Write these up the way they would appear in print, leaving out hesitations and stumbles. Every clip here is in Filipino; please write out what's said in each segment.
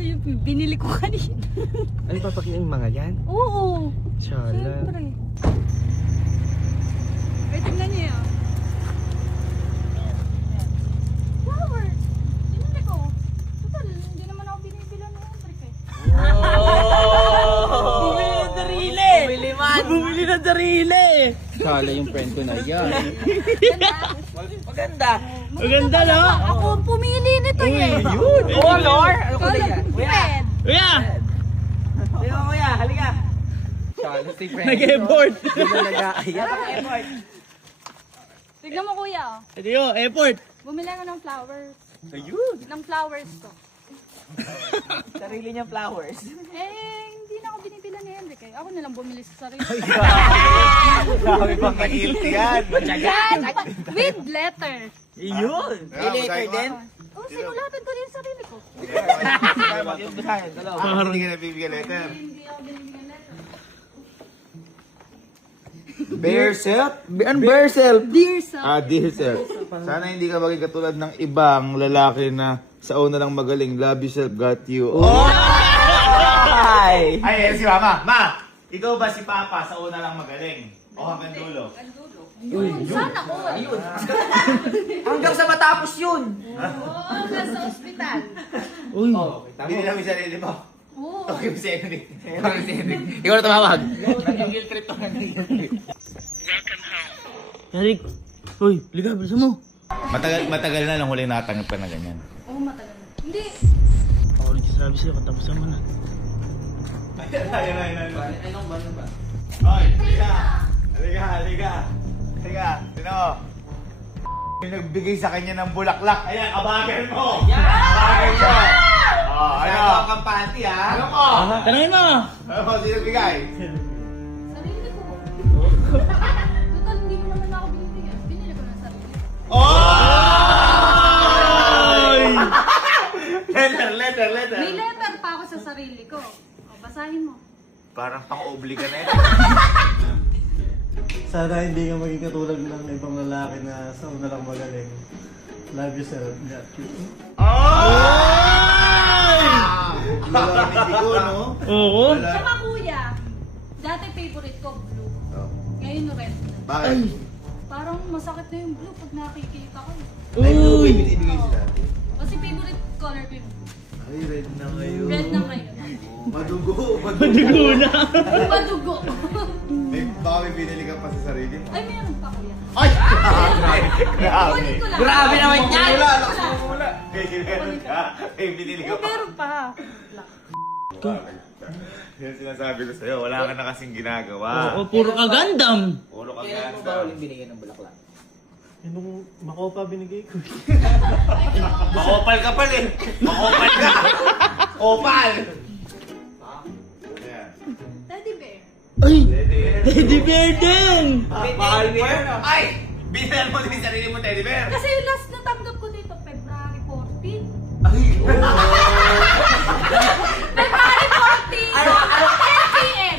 Ito yung binili ko kanina. Ano papakiin yung mga yan? Oo. Shala. Siyempre. Ay, tingnan niyo yan. Flower. Binili ko. Total, hindi naman ako binibila na yan, Rick eh. Bumili ng darili! Bumili man! Bumili ng darili! Shala yung friend ko na yan. Maganda! Maganda, no? Ako ang pumili nito eh. Yun! Color! Ano ko yan? Red. Kuya! Sige mo kuya, halika! Shala si friend. Nag-effort! Hindi na nag-aayat. Effort! Tignan mo kuya. Ito yun, effort! Bumili ako ng flowers. Ayun! Ng flowers ko. Sarili niyang flowers. Eh, hindi na ako binibila ni Henrik eh. Ako na lang bumili sa sarili. Sabi pang ka-guilty yan. Yan! With letter. Ayun! May letter din? Oh, sinulatan ko rin yung sarili ko. Yung basahin, dalawa. Hindi ka nabibigyan letter. Hindi ako binibigyan letter. Bear self? Ano ba yourself? Dear self. Dear self. Sana hindi ka maging katulad ng ibang lalaki na sa una lang magaling. Love yourself, got you. Ay! Ay, si Mama. Ma, ikaw ba si Papa sa una lang magaling? O hanggang dulo? Sana ko. Hanggang sa matapos yun! Oo, nasa ospital. Uy! Hindi namin sarili mo. Oo. Okay, si Henrik. Ikaw na tumawag. Nag-guilt trip to. Eric! Uy, liga, bilisan mo! Matagal na lang huli nakatanggap ka na ganyan. Oo, matagal na. Hindi. Ako rin sasabi sa'yo, katapusan mo na. Ayun. Hoy, halika. Sino? Yung nagbigay sa kanya ng bulaklak. Ayan, abagan mo. Abagan mo. Oh, ano? Ang kampante ha? Ano ko? Tanungin mo! Ano ko? Sino bigay? Sarili ko. Total, hindi mo naman ako binibigyan. Binili ko ng sarili ko. Oy! Letter. May letter pa ako sa sarili ko. O, basahin mo. Parang pang-obliga na yan. Sana hindi ka maging katulad ng ibang lalaki na sa una lang magaling. Love yourself, got you. Wala hindi ko, no? Oo! Tsaka kuya, dati favorite ko blue. Ngayon red na. Bakit? Parang masakit na yung blue pag nakikita ko. Ay, blue Uy! baby, binibigay sila. Kasi favorite color ko yung blue. Ay, red na ngayon. Red na ngayon. Madugo. Madugo na! Madugo. Baka may binili ka pa sa sarili mo. Ay, meron pa kuya. Ay! Grabe. Kunin ko lang. Grabe naman yan! Wala, lakas mo mula. May meron ka. May binili ka Oh, pa. meron pa. Yan sinasabi ko sa'yo, wala ka na kasing ginagawa. Oo, puro ka Gundam! Puro ka Kailan mo ba ganda. uling binigyan ng bulaklak? Yun nung makopa binigay ko. Makopal ka pala eh. Makopal ka. Opal. Ayan. Teddy bear. Ay! Teddy. Teddy bear din! Mahal mo yan. Ay! Binal mo din yung sarili mo, teddy bear. Kasi yung last na tanggap ko dito, February 14. Ay! February 14! Ano?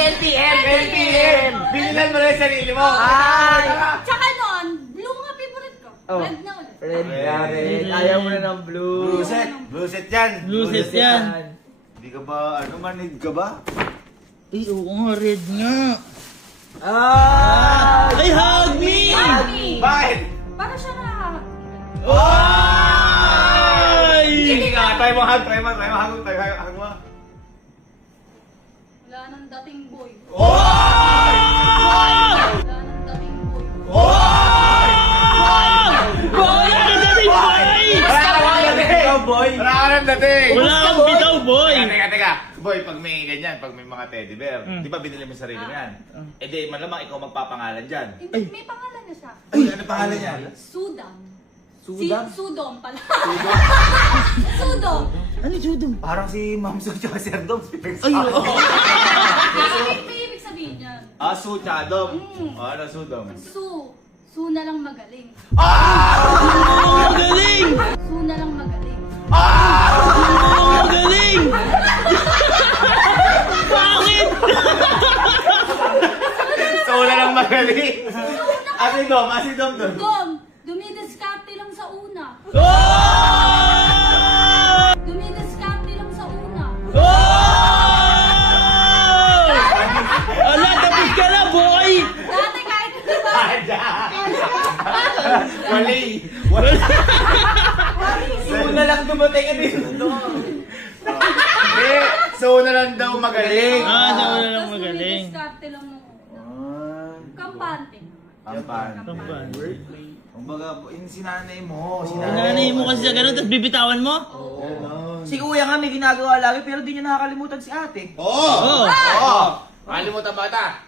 10 p.m. 10 p.m. 10 p.m. Binilan mo na yung sarili mo. Ay! Tsaka noon, blue nga favorite ko. Oh. Red na ulit. Red na red. Ayaw mo na ng blue. Blue set. Blue set yan. Blue set yan. Hindi ka ba, manid ka ba? Ay, oo nga, red nga. Ah! Ay, hug me! Happy! Bakit? Para siya nakakahag. Ay! Hindi ka, try mo hug mo. Wala nang dating boy. Oy! Wala nang dating boy. Oy! Boy! Ano natin, boy? Wala ka nang dating! boy! Wala ka nang dating! Wala kang bitaw, boy! Teka. Boy, pag may ganyan, pag may mga teddy bear, di ba binili mo yung sarili mo yan? Eh di, malamang ikaw magpapangalan dyan. Hindi, may pangalan na siya. Ay, ano pangalan niya? Sudam. Sudam? Sudom pala. Sudom. Ano judo? Parang si Ma'am Su tsaka si Ardom. Ay, oo! May ibig sabihin yan. Ah, Su tsaka Dom. Mm. Ano, Su Dom? Su na lang magaling. Ang galing! Su na lang magaling. Ang galing! Bakit? So, wala lang magaling. Asidom doon. Dom, dumidiskarte lang sa una. Oh! Dumidiskarte lang sa una. Wali. Una lang dumating ka dito. Hindi. So na lang daw magaling. Ah, sa una lang Tapos magaling. dumidiskarte lang nung kampante. Ampan. Kampan. Kumbaga, yung sinanay mo. Nanay mo kasi sa ganun, tapos bibitawan mo? Ganon. Si kuya nga may ginagawa lagi, pero di niya nakakalimutan si ate. Oo! Oo. Oo! Makalimutan ba ata?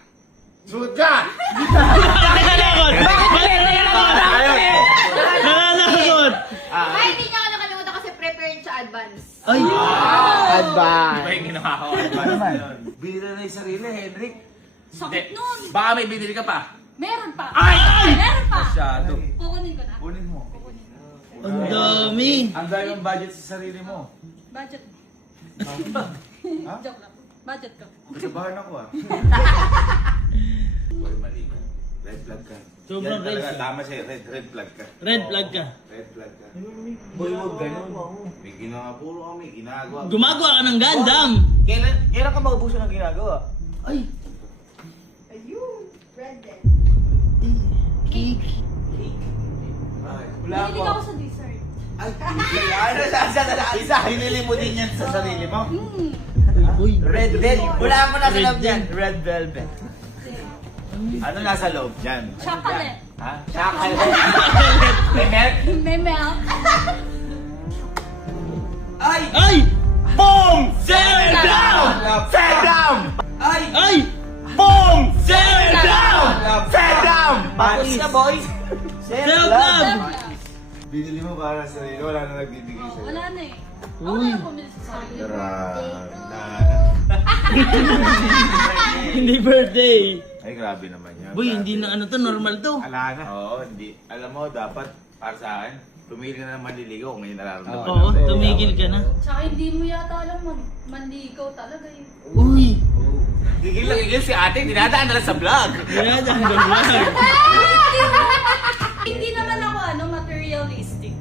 Sunod ka! Nakalakot! Bakit nakalakot? Nakalakot! Ay, hindi niya ako nakalimutan kasi prepared siya advance. Ay! Di Advance. ba yung ginawa ko? Advance na yun. Bili na yung sarili, Henrik. Sakit nun. Baka may binili ka pa. Meron pa. Ay! Meron pa. Masyado. Kukunin ko na. Kunin mo. Kukunin ko. Ang dami! Ang dami ng budget sa sarili mo. Budget. Joke lang. Budget ko. Kasabahan ako ah. Boy, mali ka. Red flag ka. Sobrang Yan talaga, red flag. tama siya. Red flag ka. Red flag ka. Red flag ka. Boy, huwag ganun. May ginawa, puro kami ginagawa. Gumagawa ka ng Gundam! Kailan ka maubuso ng ginagawa? Ay! Ayun. Red Dead. Cake! Wala Mahilig ako sa dessert. Ay, ano sa hinili mo din yan sa sarili mo? Uy! Red velvet. Wala ako nasa Red loob dyan. Red velvet. Ano nasa loob dyan? Chocolate. Ha? Chocolate. May milk? May milk. Ay! Ay! Boom! Settle down! Settle down! Ay! Ay! Boom! Settle down! Settle down! Patis na, boys! Self love! Binili mo para sa sarili, wala na nagbibigay sa'yo. Wala na eh. Ako na lang pumili sa sarili. Hindi birthday! Ay, grabe naman yan. Boy, hindi na ano to, normal to. Ala na. Oo, hindi. Alam mo, dapat para sa akin, tumigil ka na ng manliligaw kung may nararamdaman. Oo, tumigil ka na. Tsaka hindi mo yata alam manligaw talaga eh. Uy! Gigil lang gigil si ate, dinadaan na lang sa vlog. Kaya dyan, vlog. Hindi naman ako materialistic.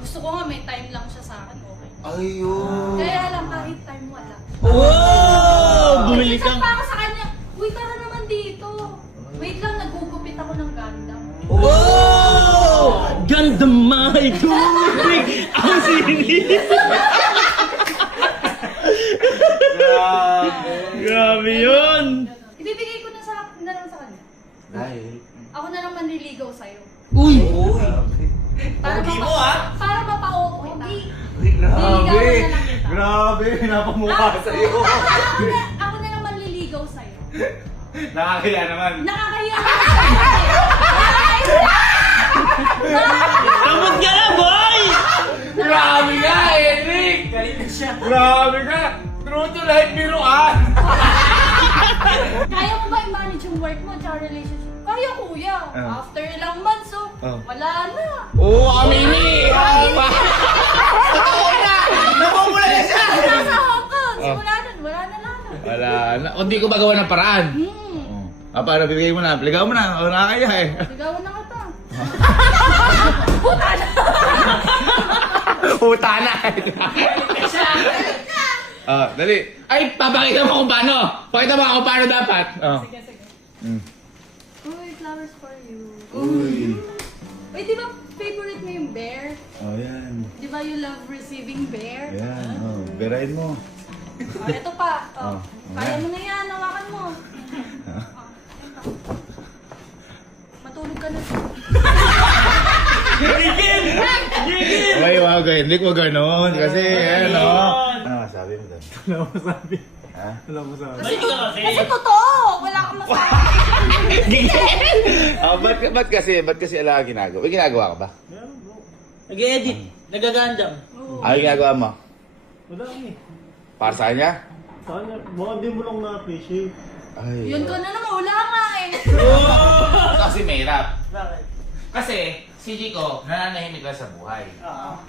Gusto ko nga may time lang siya sa akin, okay. Ayun. Kaya lang kahit time wala. Oh! Bumili Minsan kang... pa ako sa kanya, uy tara naman dito. Wait lang, nagugupit ako ng Gundam. Oh! Ganda my tubig! Ang sinis! Grabe yun! Ibibigay ko na lang sa kanya. Dahil? Ako na lang manliligaw sa'yo. Uy! Para Pogi mo, ha? Para mapa-okay kita. Grabe! Niligawan na lang kita. Grabe! Napamukha sa'yo. Ako na lang manliligaw sa'yo. Nakakaya naman. Nakakahiya. Tamot ka na, boy! Grabe ka, Henrik! Grabe ka! True to life biruan! Kaya mo ba i-manage yung work mo at relationship? Kaya kuya. After ilang months, wala na. Oo, amini! Totoo na! Namumula na siya! Nasa Hong Kong. Wala na lalo. Wala na. Kung di ko magawa ng paraan. Paano bibigay mo na? Ligaw mo na. O nakakaya eh. Sigawan na kita. Puta na. Dali. Ay, papakita mo kung paano. Pakita mo kung paano dapat. Sige. Mm. Uy, flowers for you. Uy. Uy, di ba favorite mo yung bear? Oh, yan. Di ba you love receiving bear? Ayan. Oh, berain mo. Ito pa. Oh, Kaya mo na yan. Hawakan mo. Ito. Matulog ka na. Gigil! Gigil! Okay, wag. Hindi ko ganon. Kasi, ano. Ano masabi mo doon? Wala mo masabi. Ha? Wala mo masabi. Balik ka kasi! Kasi totoo. Wala kang masabi. Ba't kasi ala ginagawa? May ginagawa ka ba? Nag-edit. Nagagandam. Ano ginagawa mo? Wala eh. Para sa kanya? Sana, baka di mo lang na-appreciate. Ay. Yun ka na naman. Wala nga eh. Kasi mahirap. Bakit? Kasi si Chico, nananahimik lang sa buhay.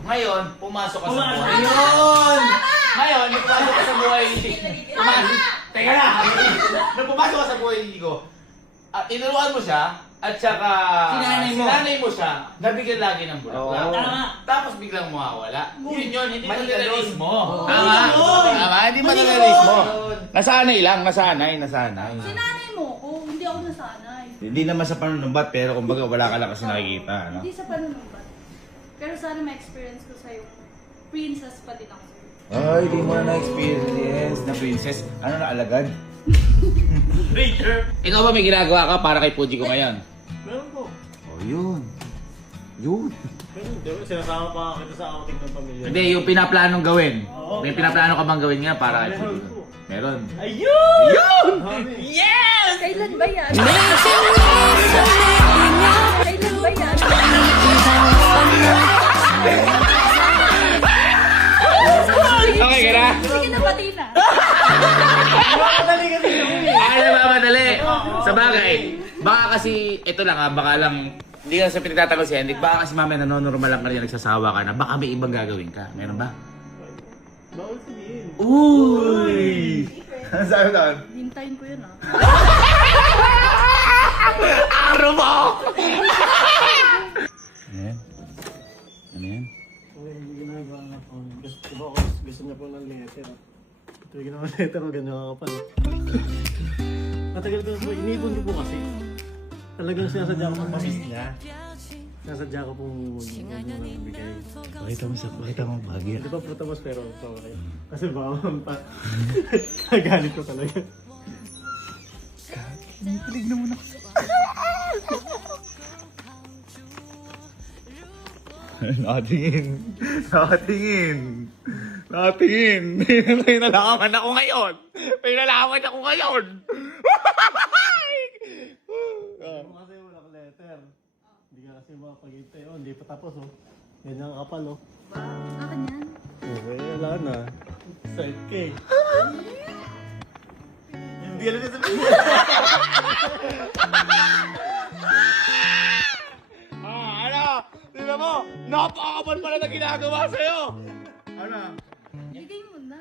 Ngayon, pumasok ka sa Pumasok. buhay. Ayun! Ngayon, nung pumasok ka sa buhay ni Teka na! Nung pumasok ka sa buhay ni Chico, tinuruan mo siya, at saka sinanay mo siya, nabigyan lagi ng bulaklak. Oo. Tama. Tapos biglang mawawala. Yun, hindi Mali ka materialist doon. mo. Oo. Tama? Mali ka doon. Tama, hindi Mali materialist mo. yun. Nasanay lang, nasanay. Sinanay mo ko. Hindi ako nasanay. Hindi naman sa panunumbat, pero kumbaga wala ka lang kasi nakikita, ano? Hindi sa panunumbat. Pero sana ma-experience ko sa'yo. Princess pa din ako sa'yo. Ay, di mo na experience na princess. Ano na alagad? Ikaw ba may ginagawa ka para kay Puji ko ngayon? Meron po. Oh, yun. Yun. Pero hindi ko sinasama pa kita sa outing ng pamilya. Hindi, yung pinaplanong gawin. Oo. May pinaplano ka bang gawin nga para kay Meron Puji po. ko? Meron. Ayun! Yun! Mami. Yes! Kailan ba yan? Kailan ba yan? Okay ka na? Sige na pati na. Madali kasi yun. Ay, namamadali. Sa bagay, baka kasi, ito lang baka lang, hindi ka sa pinagtatanong si Henrik, baka kasi mamaya nanonormal lang ka rin, nagsasawa ka na, baka may ibang gagawin ka. Meron ba? Bawal sabihin. Uy! Ano sabi doon? Hintayin ko yun ah. Araw mo! Ano yan? Ano yan? Okay, hindi ginagawa nga po. Gusto niya po ng letter. Ito yung ginawa letter, ganyan ka pa. Matagal ko na po, iniipon ko po kasi. Talagang sinasadya ko ng pamis niya. Sinasadya ko pong bigay. Pakita mo bagay. Hindi pa po tapos pero okay. Kasi baka pa. Kagalit ko talaga. Nakikilig naman ako. Nakatingin. Nakatingin. Nakatingin. May nalaman ako ngayon. May nalaman ako ngayon. Kasi wala ka letter. Hindi ka kasi makapag-intay. Oh, hindi pa tapos oh. Ganyan ang kapal oh. Akin yan. Okay, wala na. Side cake. Hindi alam na sabihin. Ano? Tignan mo! Napakakapal pala na ginagawa sa'yo! Ano? Bigay mo na.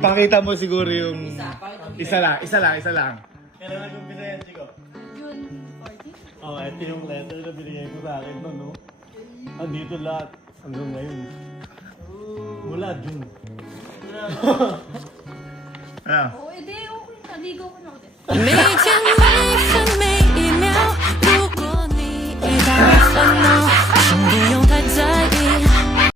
Pakita mo siguro yung... Isa lang. Kailan nag-umpisa yan, Chico? June 14. Oh, ito yung letter na binigay ko sa akin no? Andito lahat. Hanggang ngayon. Mula June. Ano? Oo, edi okay na. Ligaw ko na ulit. Make your life